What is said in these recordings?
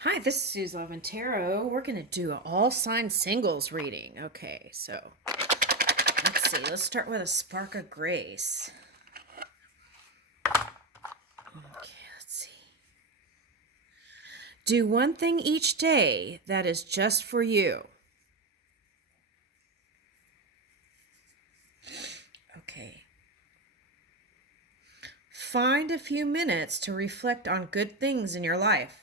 Hi, this is Suze Love and Tarot. We're going to do an all sign singles reading. Okay, so let's see. Let's start with a spark of grace. Okay, let's see. Do one thing each day that is just for you. Okay. Find a few minutes to reflect on good things in your life.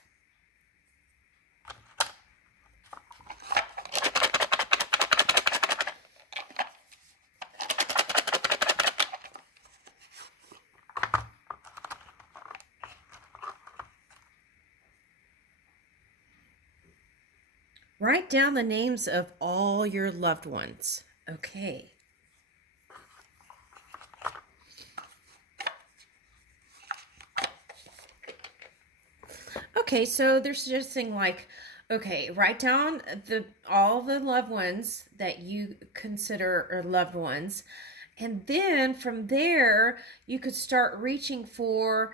Write down the names of all your loved ones. Okay. Okay, so they're suggesting like, okay, write down all the loved ones that you consider are loved ones, and then from there you could start reaching for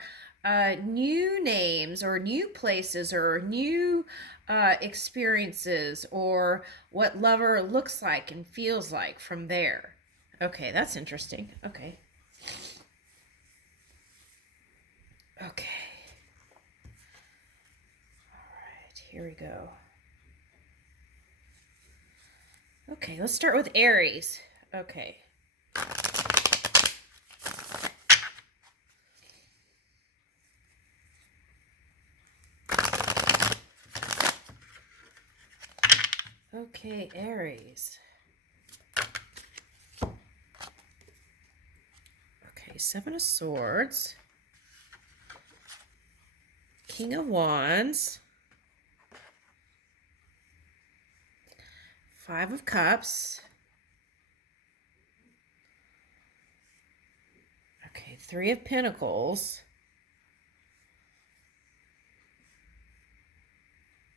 new names or new places or new experiences or what lover looks like and feels like from there. Okay, that's interesting. Okay. Okay. Here we go. Okay, let's start with Aries. Okay. Okay, Aries. Okay, Seven of Swords. King of Wands. Five of Cups. Okay, Three of Pentacles.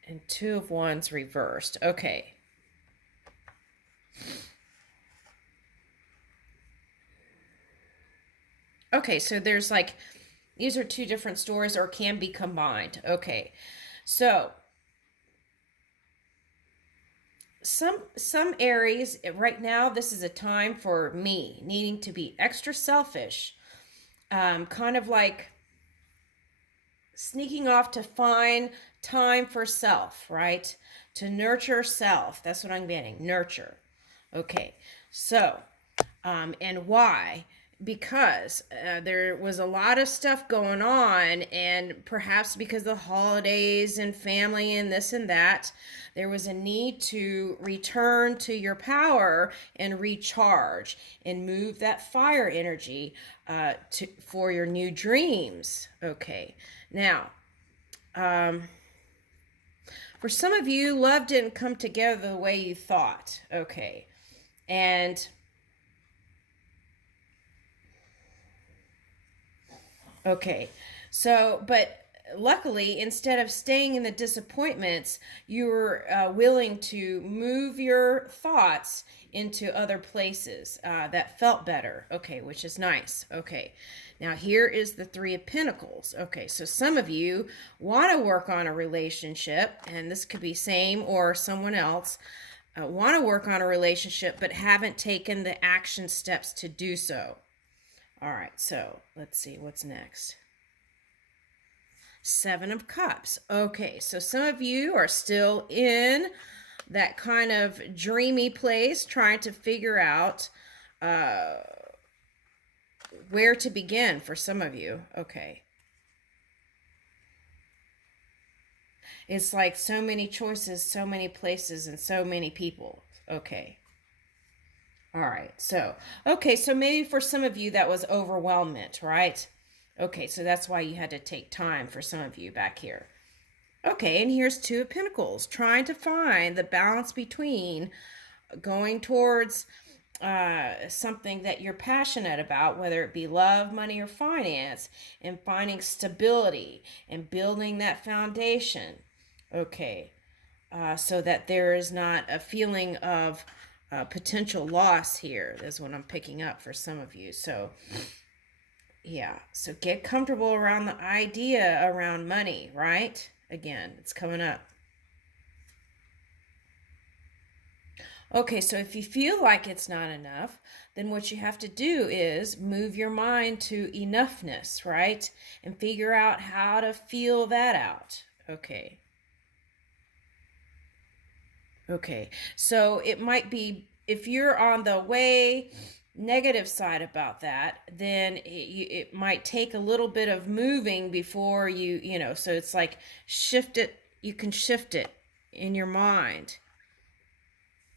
And Two of Wands reversed. Okay. Okay, so there's like, these are two different stories or can be combined. Okay, so some Aries right now, this is a time for me needing to be extra selfish, kind of like sneaking off to find time for self, right? To nurture self. That's what I'm getting. Nurture. Okay, so and why? Because there was a lot of stuff going on, and perhaps because of the holidays and family and this and that, there was a need to return to your power and recharge and move that fire energy for your new dreams. Okay, now, for some of you, love didn't come together the way you thought. Okay, and okay. So, but luckily, instead of staying in the disappointments, you were willing to move your thoughts into other places that felt better. Okay, which is nice. Okay. Now, here is the Three of Pentacles. Okay, so some of you want to work on a relationship, and this could be same or someone else. Want to work on a relationship but haven't taken the action steps to do so. All right, so let's see what's next. Seven of Cups. Okay, so some of you are still in that kind of dreamy place, trying to figure out where to begin for some of you. Okay. It's like so many choices, so many places, and so many people. Okay. All right. So, okay. So maybe for some of you that was overwhelmment, right? Okay. So that's why you had to take time for some of you back here. Okay. And here's Two of Pentacles, trying to find the balance between going towards something that you're passionate about, whether it be love, money, or finance, and finding stability and building that foundation. Okay. So that there is not a feeling of potential loss here is what I'm picking up for some of you. So yeah, so get comfortable around the idea around money, right? again. It's coming up. Okay, so if you feel like it's not enough, then what you have to do is move your mind to enoughness, right? And figure out how to feel that out. Okay. Okay, so it might be, if you're on the way negative side about that, then it might take a little bit of moving before so it's like shift it, you can shift it in your mind.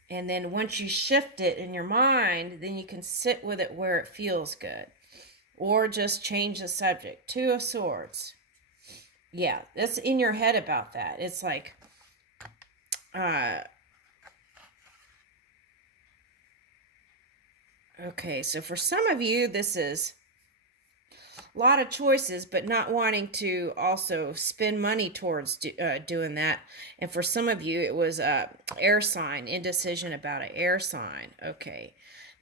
And then once you shift it in your mind, then you can sit with it where it feels good. Or just change the subject. Two of Swords. Yeah, that's in your head about that. It's like, okay, so for some of you, this is a lot of choices, but not wanting to also spend money towards doing that. And for some of you, it was air sign, indecision about an air sign. Okay.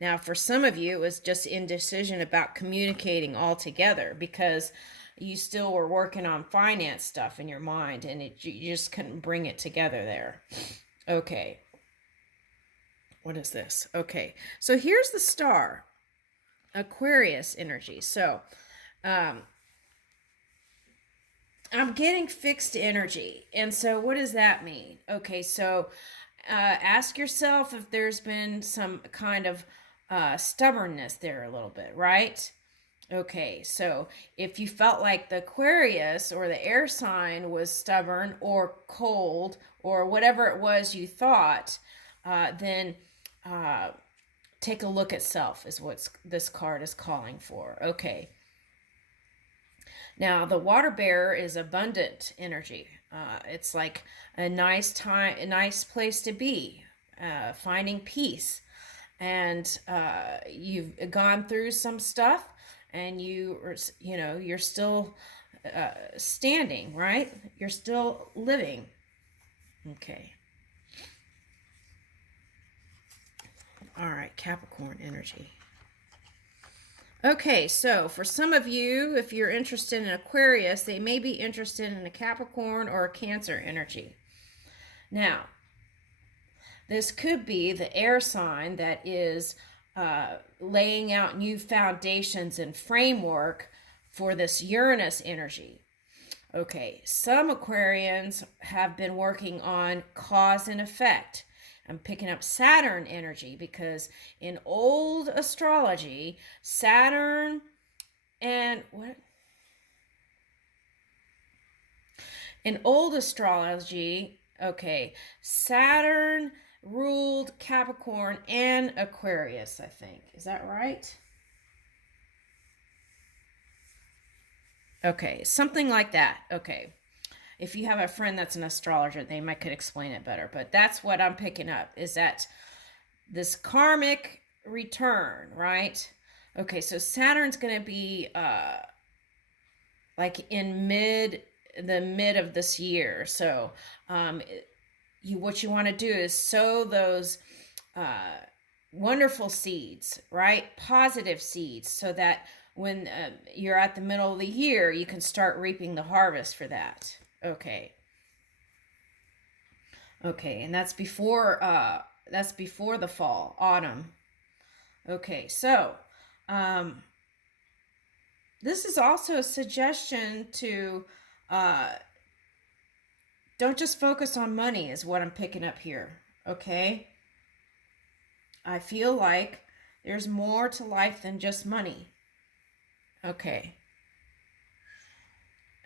Now, for some of you, it was just indecision about communicating altogether because you still were working on finance stuff in your mind and you just couldn't bring it together there. Okay. What is this? Okay. So here's the star, Aquarius energy. So, I'm getting fixed energy. And so what does that mean? Okay, so ask yourself if there's been some kind of stubbornness there a little bit, right? Okay, so if you felt like the Aquarius or the air sign was stubborn or cold or whatever it was you thought, then take a look at self is what this card is calling for. Okay. Now, the water bearer is abundant energy. It's like a nice time, a nice place to be, finding peace. And you've gone through some stuff, and you're still standing, right? You're still living. Okay. All right, Capricorn energy. Okay, so for some of you, if you're interested in Aquarius, they may be interested in a Capricorn or a Cancer energy. Now, this could be the air sign that is laying out new foundations and framework for this Uranus energy. Okay, some Aquarians have been working on cause and effect. I'm picking up Saturn energy because in old astrology, Saturn and what? In old astrology, okay, Saturn ruled Capricorn and Aquarius, I think. Is that right? Okay, something like that. Okay. If you have a friend that's an astrologer, they might could explain it better. But that's what I'm picking up, is that this karmic return, right? Okay, so Saturn's going to be like in the mid of this year. So what you want to do is sow those wonderful seeds, right? Positive seeds, so that when you're at the middle of the year, you can start reaping the harvest for that. Okay. Okay, and that's before the fall, autumn. Okay, so this is also a suggestion to don't just focus on money is what I'm picking up here. Okay? I feel like there's more to life than just money. Okay.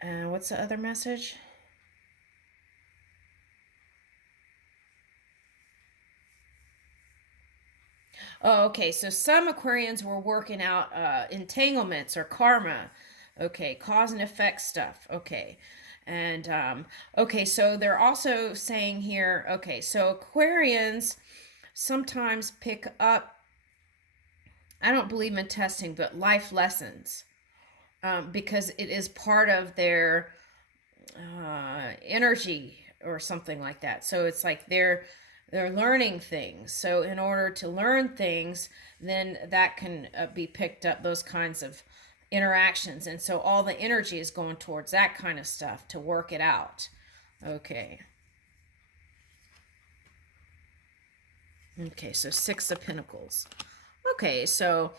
What's the other message? Oh, okay. So some Aquarians were working out entanglements or karma. Okay, cause and effect stuff. Okay. And okay, so they're also saying here, okay, so Aquarians sometimes pick up, I don't believe in testing, but life lessons, because it is part of their energy or something like that. So it's like they're learning things. So in order to learn things, then that can be picked up, those kinds of interactions. And so all the energy is going towards that kind of stuff to work it out. Okay. Okay, so Six of Pentacles. Okay, so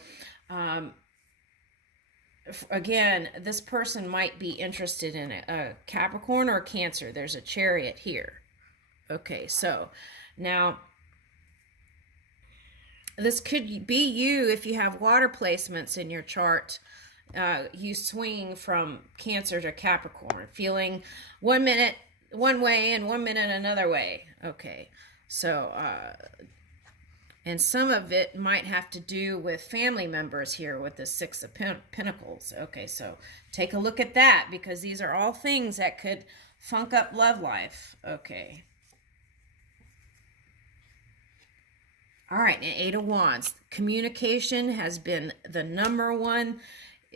again, this person might be interested in a Capricorn or a Cancer. There's a Chariot here. Okay, so now this could be you if you have water placements in your chart. You swing from Cancer to Capricorn, feeling 1 minute one way and 1 minute another way. Okay, so and some of it might have to do with family members here with the Six of Pentacles. Okay, so take a look at that, because these are all things that could funk up love life. Okay. All right, and Eight of Wands. Communication has been the number one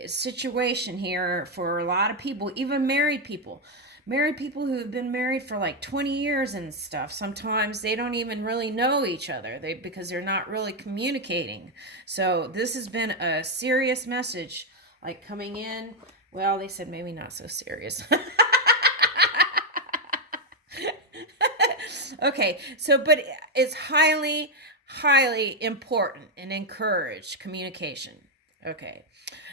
situation here for a lot of people, even married people. Married people who have been married for like 20 years and stuff. Sometimes they don't even really know each other because they're not really communicating. So this has been a serious message, like coming in. Well, they said maybe not so serious. Okay, so but it's highly important and encouraged communication. Okay.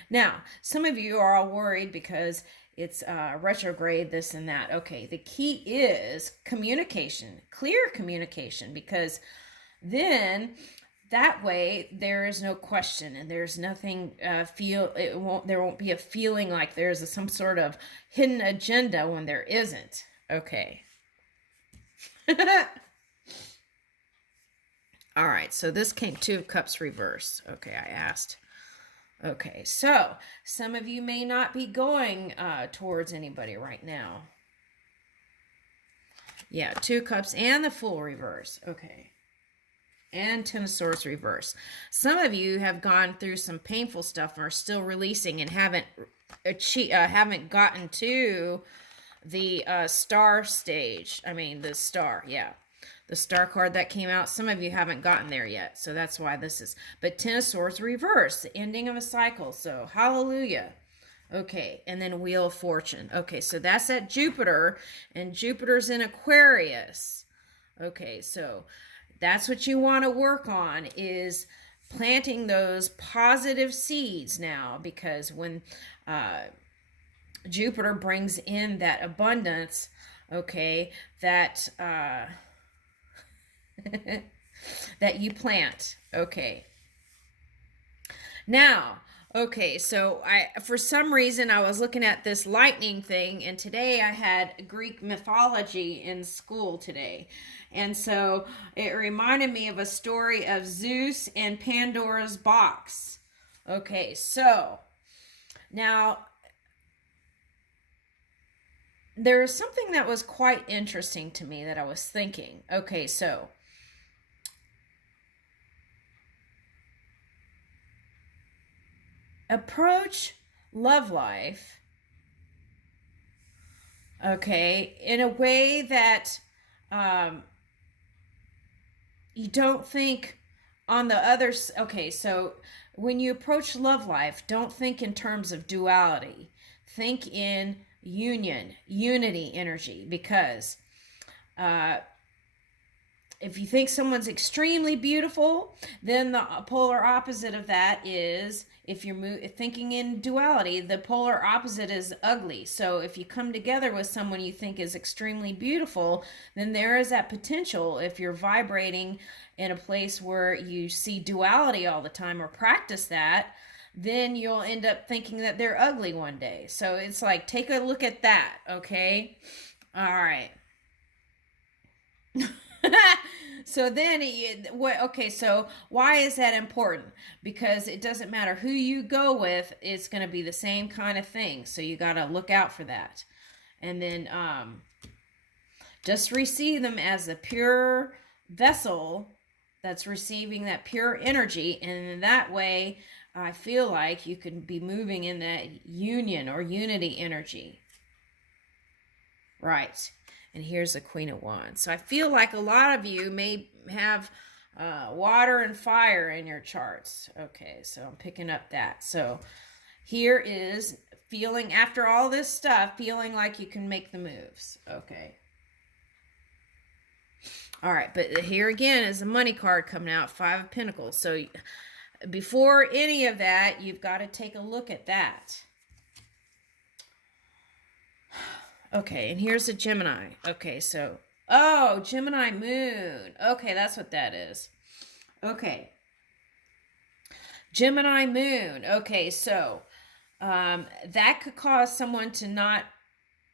Now, some of you are all worried because it's retrograde, this and that. Okay, the key is communication, clear communication, because then that way there is no question and there's nothing there won't be a feeling like there's some sort of hidden agenda when there isn't. Okay. All right, so this came Two of Cups reverse. Okay, I asked. Okay, so some of you may not be going towards anybody right now. Yeah, Two Cups and the Fool reverse. Okay. And Ten of Swords reverse. Some of you have gone through some painful stuff and are still releasing and haven't gotten to the star stage. I mean, the star, yeah. The star card that came out, some of you haven't gotten there yet. So that's why this is. But Ten of Swords reverse, the ending of a cycle. So hallelujah. Okay, and then Wheel of Fortune. Okay, so that's at Jupiter, and Jupiter's in Aquarius. Okay, so that's what you want to work on, is planting those positive seeds now, because when Jupiter brings in that abundance, okay, that that you plant. Okay. Now, okay, so for some reason I was looking at this lightning thing, and today I had Greek mythology in school today. And so it reminded me of a story of Zeus and Pandora's box. Okay, so now there's something that was quite interesting to me that I was thinking. Okay, so approach love life, okay, in a way that you don't think on the others. Okay, so when you approach love life, don't think in terms of duality. Think in unity energy, because if you think someone's extremely beautiful, then the polar opposite of that is, if you're thinking in duality, the polar opposite is ugly. So if you come together with someone you think is extremely beautiful, then there is that potential, if you're vibrating in a place where you see duality all the time or practice that, then you'll end up thinking that they're ugly one day. So it's like, take a look at that, okay? All right. So then, okay, so why is that important? Because it doesn't matter who you go with, it's going to be the same kind of thing. So you got to look out for that. And then just receive them as the pure vessel that's receiving that pure energy. And in that way, I feel like you could be moving in that union or unity energy. Right. And here's the Queen of Wands. So I feel like a lot of you may have water and fire in your charts. Okay, so I'm picking up that. So here is feeling, after all this stuff, feeling like you can make the moves. Okay. All right, but here again is the money card coming out, Five of Pentacles. So before any of that, you've got to take a look at that. Okay, and here's the Gemini. Okay, so, oh, Gemini moon. Okay, that's what that is. Okay. Gemini moon. Okay, so that could cause someone to not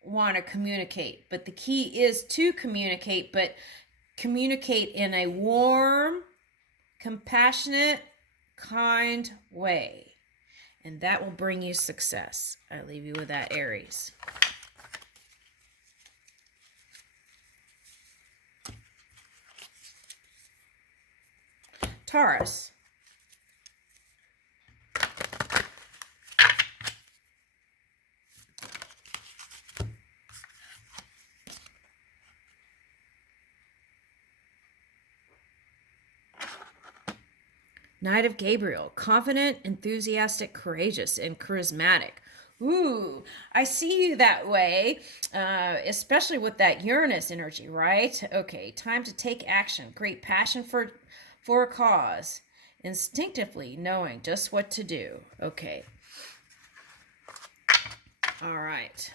want to communicate. But the key is to communicate, but communicate in a warm, compassionate, kind way. And that will bring you success. I leave you with that, Aries. Taurus. Knight of Gabriel, confident, enthusiastic, courageous, and charismatic. Ooh, I see you that way, especially with that Uranus energy, right? Okay, time to take action. Great passion for a cause. Instinctively knowing just what to do. Okay. All right.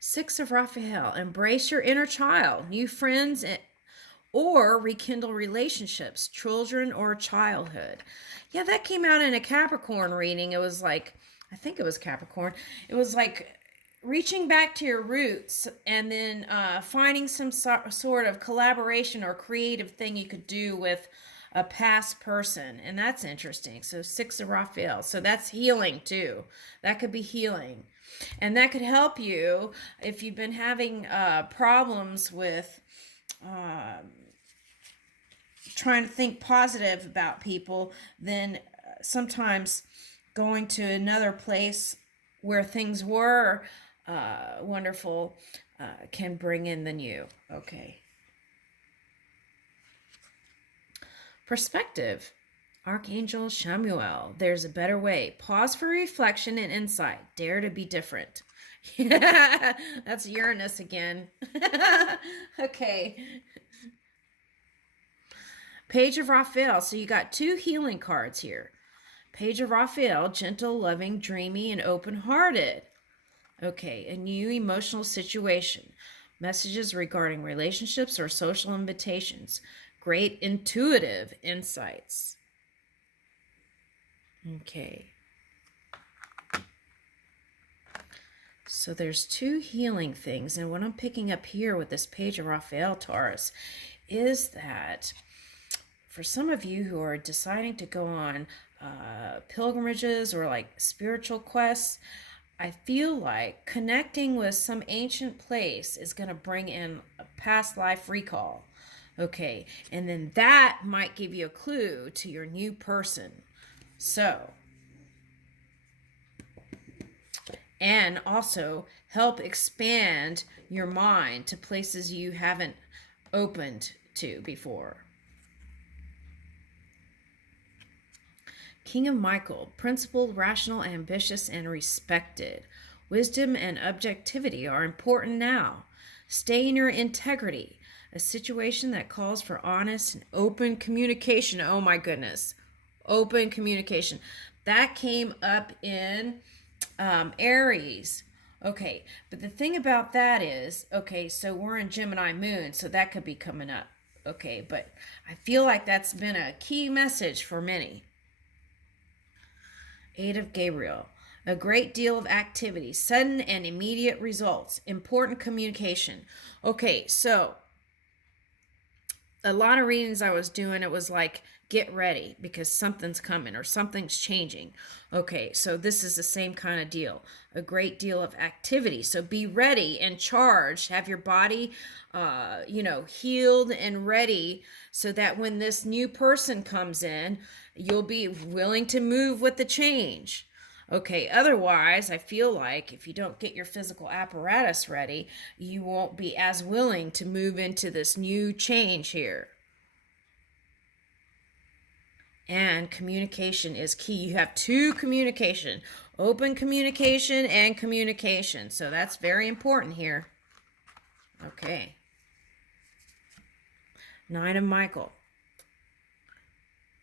Six of Raphael, embrace your inner child, new friends, or rekindle relationships, children or childhood. Yeah, that came out in a Capricorn reading. It was like, I think it was Capricorn. It was like reaching back to your roots and then finding some sort of collaboration or creative thing you could do with a past person. And that's interesting. So Six of Raphael. So that's healing too. That could be healing. And that could help you if you've been having problems with trying to think positive about people, then sometimes going to another place where things were wonderful can bring in the new. Okay. Perspective. Archangel Chamuel, there's a better way. Pause for reflection and insight. Dare to be different. That's Uranus again. Okay. Page of Raphael. So you got two healing cards here. Page of Raphael, gentle, loving, dreamy, and open-hearted. Okay, a new emotional situation. Messages regarding relationships or social invitations. Great intuitive insights. Okay. So there's two healing things. And what I'm picking up here with this Page of Raphael, Taurus, is that for some of you who are deciding to go on pilgrimages or like spiritual quests, I feel like connecting with some ancient place is going to bring in a past life recall. Okay, and then that might give you a clue to your new person. So, and also help expand your mind to places you haven't opened to before. King of Michael, principled, rational, ambitious, and respected. Wisdom and objectivity are important now. Stay in your integrity. A situation that calls for honest and open communication. Oh my goodness. Open communication. That came up in Aries. Okay, but the thing about that is, okay, so we're in Gemini moon, so that could be coming up. Okay, but I feel like that's been a key message for many. Eight of Gabriel. A great deal of activity, sudden and immediate results, important communication. Okay, so a lot of readings I was doing, it was like, get ready because something's coming or something's changing. Okay, so this is the same kind of deal. A great deal of activity. So be ready and charged. Have your body, healed and ready so that when this new person comes in, you'll be willing to move with the change. Okay, otherwise, I feel like if you don't get your physical apparatus ready, you won't be as willing to move into this new change here. And communication is key. You have two communication. Open communication and communication. So that's very important here. Okay. Nine of Michael.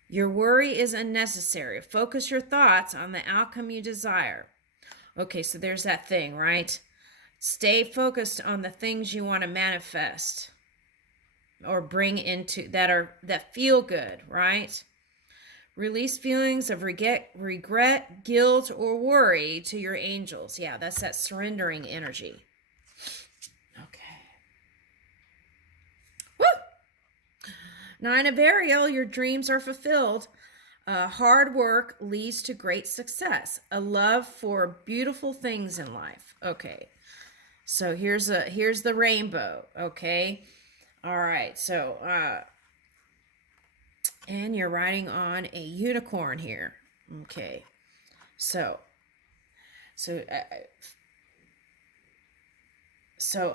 Your worry is unnecessary. Focus your thoughts on the outcome you desire. Okay, so there's that thing, right? Stay focused on the things you want to manifest or bring into that feel good, right? Release feelings of regret, guilt, or worry to your angels. Yeah, that's that surrendering energy. Okay. Woo! Nine of Ariel, your dreams are fulfilled. Hard work leads to great success. A love for beautiful things in life. Okay. So here's the rainbow. Okay. All right. So and you're riding on a unicorn here. Okay. So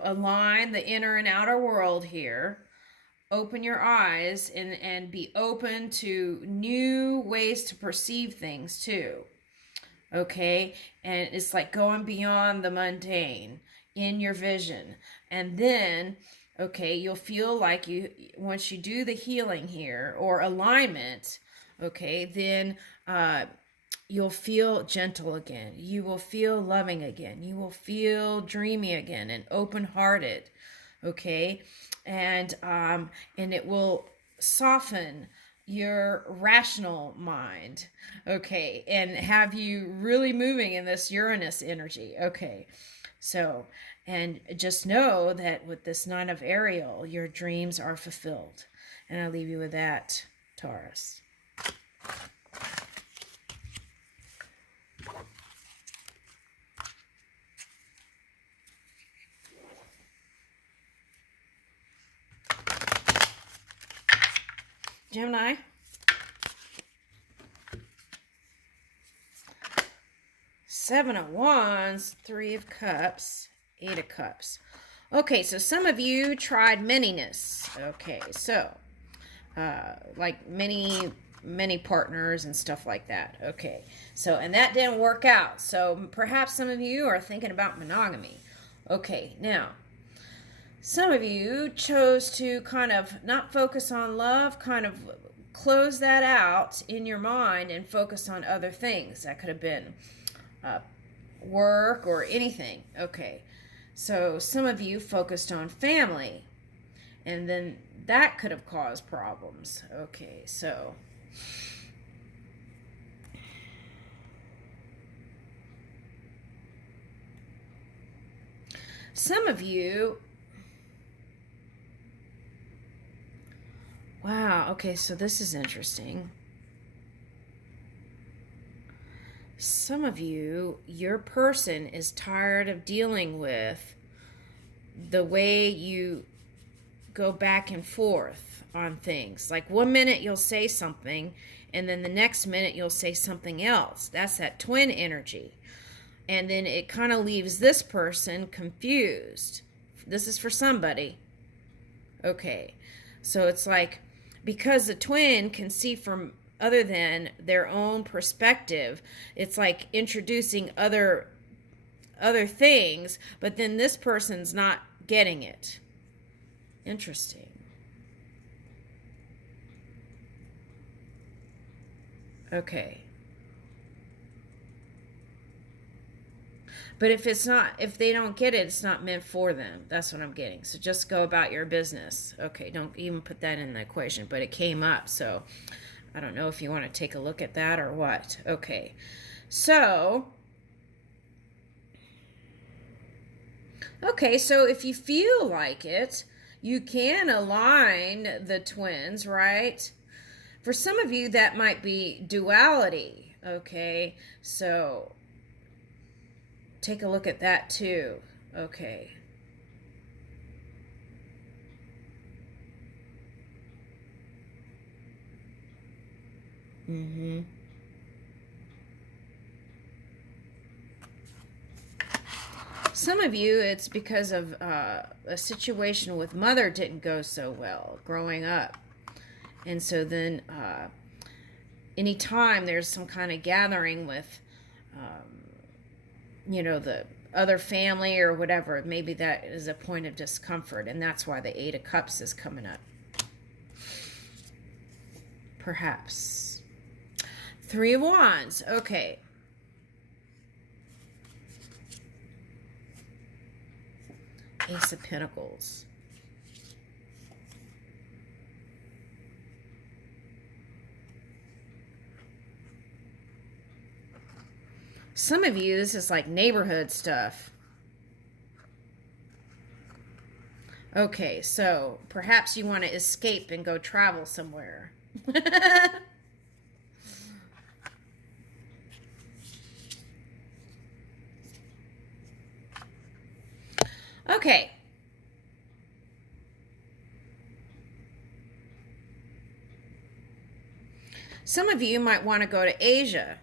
align the inner and outer world here. Open your eyes and be open to new ways to perceive things too. Okay? And it's like going beyond the mundane in your vision. And then, okay, you'll feel like once you do the healing here or alignment, okay, then you'll feel gentle again. You will feel loving again. You will feel dreamy again and open-hearted. Okay? And it will soften your rational mind, okay, and have you really moving in this Uranus energy. Okay, so, and just know that with this Nine of Ariel, your dreams are fulfilled. And I'll leave you with that, Taurus. Gemini. Seven of Wands, Three of Cups, Eight of Cups. Okay, so some of you tried manyness. Okay, so like many partners and stuff like that. Okay, so and that didn't work out. So perhaps some of you are thinking about monogamy. Okay, now some of you chose to kind of not focus on love, kind of close that out in your mind and focus on other things. That could have been work or anything. Okay, so some of you focused on family, and then that could have caused problems. Okay, so some of you, wow, okay, so this is interesting. Some of you, your person is tired of dealing with the way you go back and forth on things. Like one minute you'll say something, and then the next minute you'll say something else. That's that twin energy. And then it kind of leaves this person confused. This is for somebody. Okay. So it's like, because the twin can see from other than their own perspective, it's like introducing other things, but then this person's not getting it. Interesting. Okay. But if they don't get it, it's not meant for them. That's what I'm getting. So just go about your business. Okay, don't even put that in the equation, but it came up. So I don't know if you want to take a look at that or what. Okay. So if you feel like it, you can align the twins, right? For some of you, that might be duality. Okay. So take a look at that too. Okay. Some of you, it's because of a situation with mother didn't go so well growing up. And so then anytime there's some kind of gathering with you know, the other family or whatever. Maybe that is a point of discomfort, and that's why the Eight of Cups is coming up. Perhaps. Three of Wands. Okay. Ace of Pentacles. Some of you, this is like neighborhood stuff. Okay, so perhaps you want to escape and go travel somewhere. Okay. Some of you might want to go to Asia.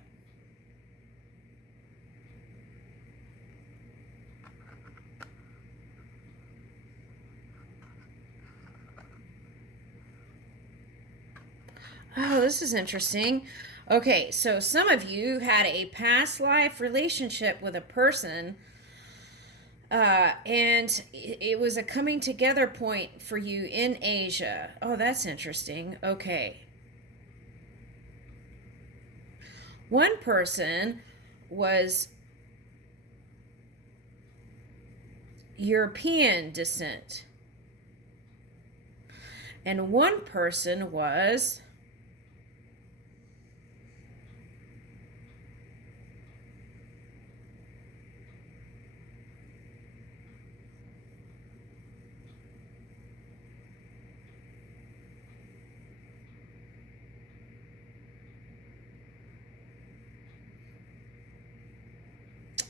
Oh, this is interesting. Okay, so some of you had a past life relationship with a person, and it was a coming together point for you in Asia. Oh, that's interesting. Okay. One person was European descent, and one person was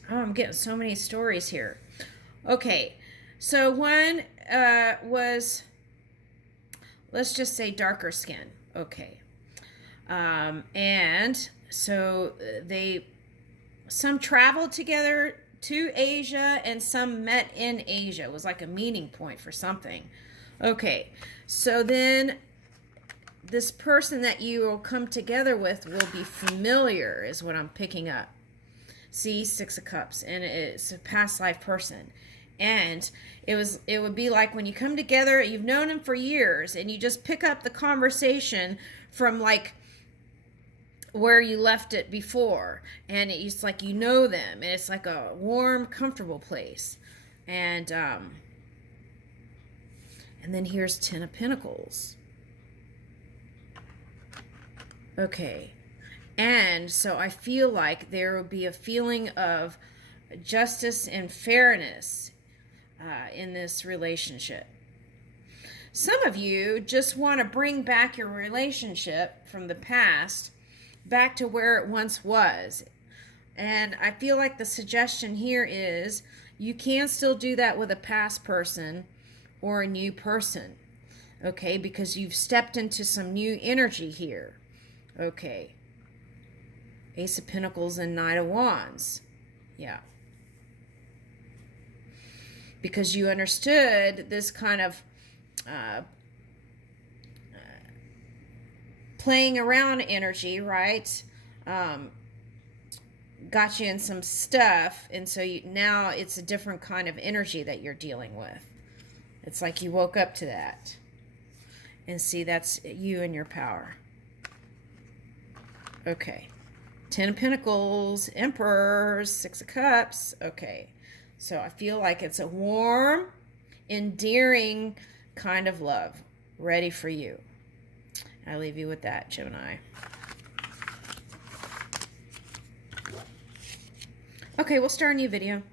oh, I'm getting so many stories here. Okay, so one was, let's just say, darker skin. Okay. And so some traveled together to Asia and some met in Asia. It was like a meeting point for something. Okay, so then this person that you will come together with will be familiar, is what I'm picking up. See, Six of Cups, and it's a past life person. And it would be like when you come together, you've known them for years, and you just pick up the conversation from like where you left it before, and it's like you know them, and it's like a warm, comfortable place. And then here's Ten of Pentacles. Okay. And so I feel like there will be a feeling of justice and fairness in this relationship. Some of you just want to bring back your relationship from the past back to where it once was. And I feel like the suggestion here is you can still do that with a past person or a new person. Okay, because you've stepped into some new energy here. Okay. Ace of Pentacles and Knight of Wands. Yeah. Because you understood this kind of playing around energy, right? Got you in some stuff, and so now it's a different kind of energy that you're dealing with. It's like you woke up to that. And see, that's you and your power. Okay. Ten of Pentacles, Emperors, Six of Cups. Okay. So I feel like it's a warm, endearing kind of love ready for you. I leave you with that, Gemini. Okay, we'll start a new video.